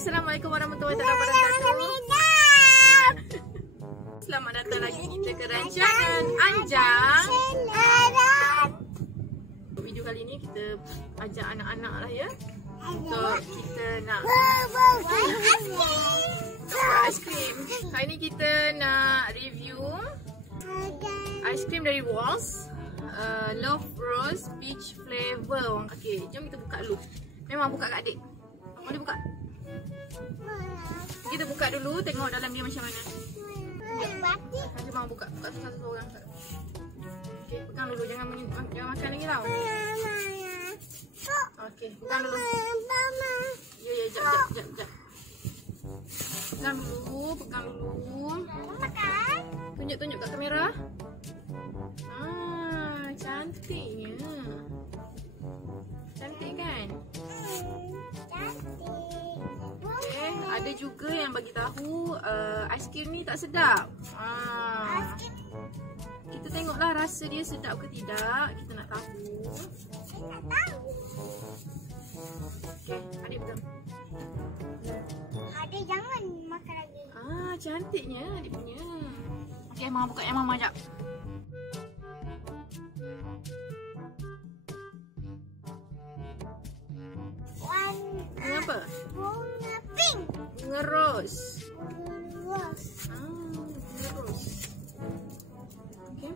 Assalamualaikum warahmatullahi wabarakatuh. Selamat datang lagi kita ke rancangan Anjang. Video kali ni kita ajak anak-anak lah ya. Untuk kita nak aiskrim. Hari ni kita nak review aiskrim dari Walls, Love Rose Peach Flavor. Okey, jom kita buka dulu. Memang buka kat adik. Boleh buka? Kita buka dulu, tengok dalam dia macam mana. Nanti mau buka satu-satu orang. Okey, pegang dulu, jangan makan lagi tau. Okey, pegang dulu. Ya, jap. Pegang dulu. Tunjuk kat kamera. Cantiknya. Cantik kan? Ada juga yang bagi tahu aiskrim ni tak sedap. Kita tengoklah rasa dia sedap ke tidak. Kita nak tahu. Okey, adik pegang. Adik jangan makan lagi. Cantiknya adik punya. Okey, Mama buka yang Mama jap. Bunga apa? Bunga pink. Bunga rose. Bunga rose. Okey.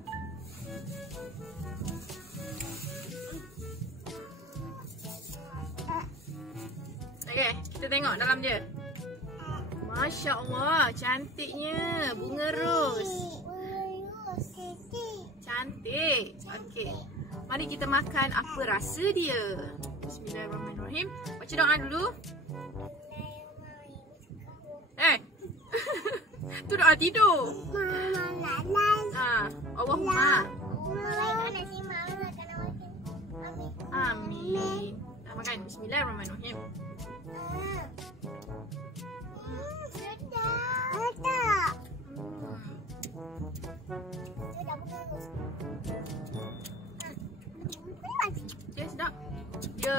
Okey, kita tengok dalam dia. Masya Allah, cantiknya bunga rose. Cantik. Okey. Mari kita makan apa rasa dia. Bismillahirrahmanirrahim. Baca doa dulu. Tu doa tidur. Allahumma. Amin. Dah makan. Bismillahirrahmanirrahim. Sedap. Okay, sedap. Dia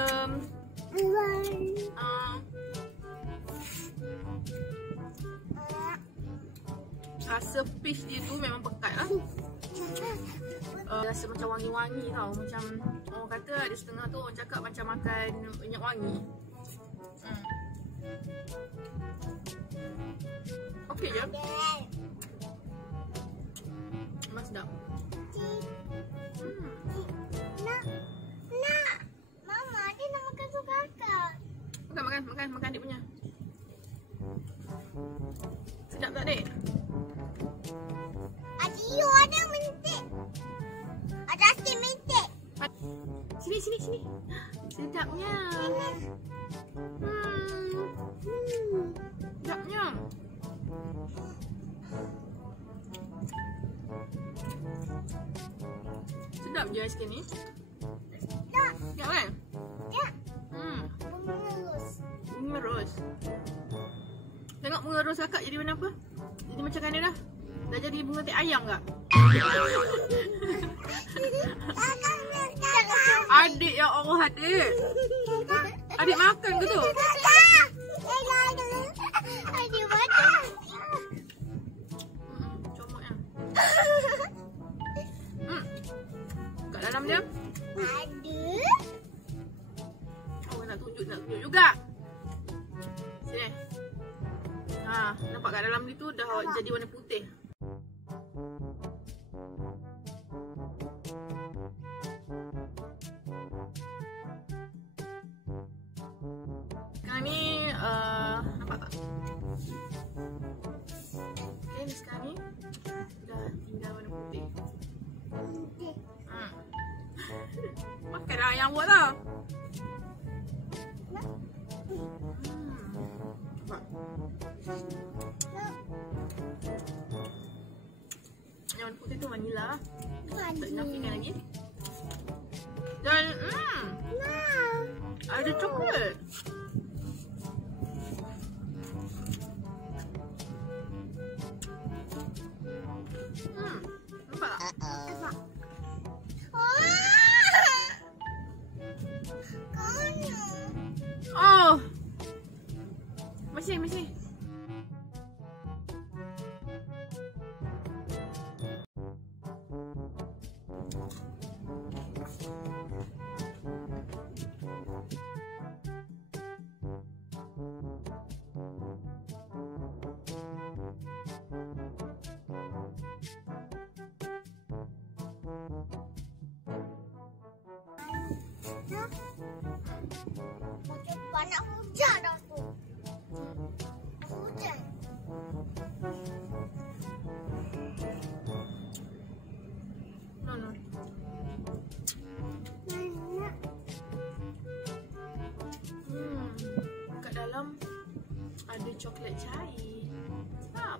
rasa peach dia tu memang pekat lah. Rasa macam wangi-wangi tau. Macam orang kata ada setengah tu orang cakap macam makan minyak wangi. Okey je. Memang sedap. Nak. Mama, dia nak makan sup kakak. Makan adik punya. Sedap tak adik? Adio ada mentik. Ada asin mentik. Sini. Sedapnya. Sedapnya. Sedap je aiskrim ni. Tak. Sedap kan? Ya. Bunga rose. Tengok bunga rose kakak jadi warna apa? Jadi macam mana dah? Dah jadi bunga teh ayam tak? Adik, ya Allah adik. Adik makan ke tu? Adik makan. Comoknya. Kat dalam dia? Ada. Oh, nak tunjuk juga. Sini. Nampak kat dalam ni tu dah jadi warna putih. Sekarang ni nampak tak? Okay, ni sekarang ni dah tinggal warna putih. Makan lah yang buat tau. Yang warna putih tu vanila. Tak nafikan lagi. Dan ada coklat. Nampak tak? Nampak. Oh. Masih. Macam banyak hujan dah tu. Hujan. No. Kat dalam ada coklat cair. Sedap.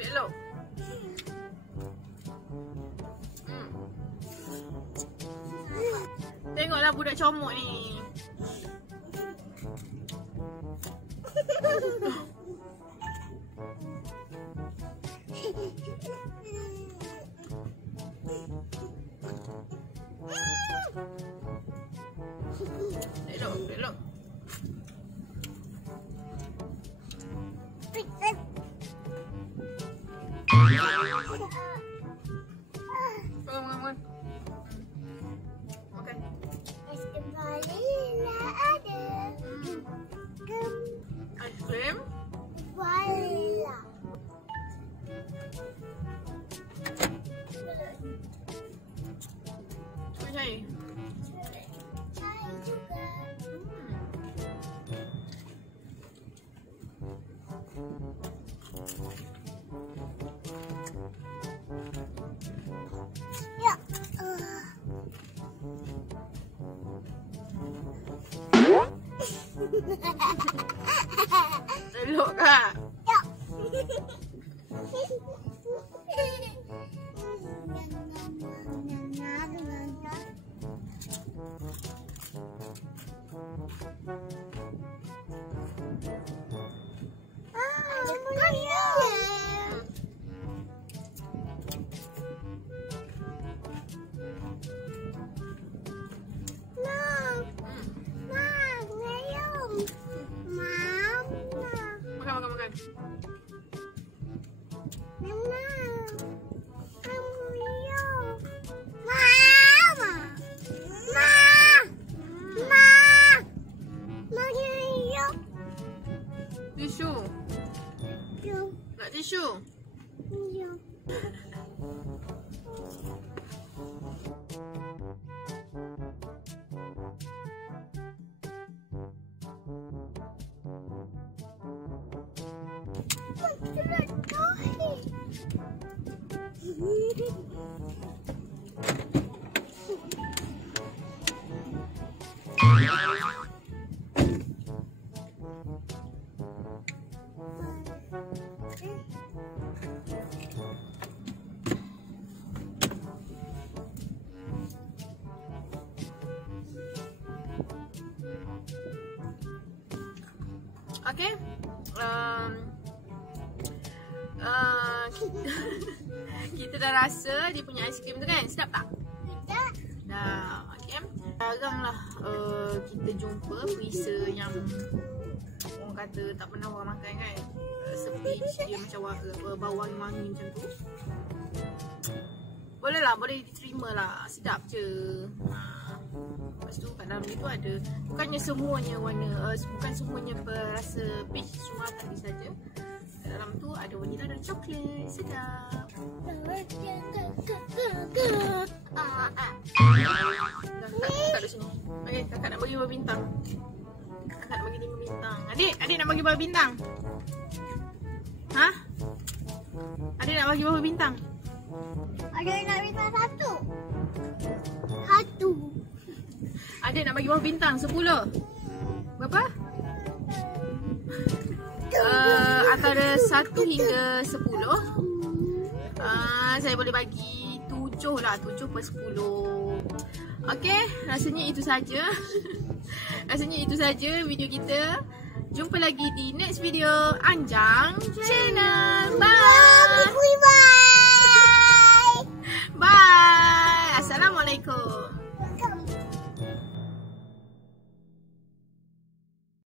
Belok. Tengoklah budak comot ni. Belok. Makan. Makan. Es krim vanila ada. Ais krim Vanila. cair. Cair juga. Ya. Elok kak. Ya. Makan. Tisu. Nak tisu? Okay. Kita dah rasa dia punya aiskrim tu kan? Sedap tak? Sedap. Dah. Okay. Sekarang lah kita jumpa puisa yang orang kata tak pernah orang makan kan. Peach dia macam bau wangi macam tu. Boleh lah, boleh diterima lah. Sedap je. Lepas tu kat dalam ni tu ada, bukannya semuanya warna, bukan semuanya berasa peach, cuma tadi saja. Kat dalam tu ada vanila dan coklat. Sedap. Kakak duduk sini. Okay, kakak nak bagi berapa bintang? Kakak nak bagi 5 bintang. Adik nak bagi berapa bintang? Hah? bagi berapa bintang? Ada nak bintang 1. Adik nak bagi berapa bintang? 10? Berapa? Antara 1 hingga 10. Saya boleh bagi 7 lah. 7/10. Okay, rasanya itu saja. Rasanya itu saja video kita. Jumpa lagi di next video Anjang Channel.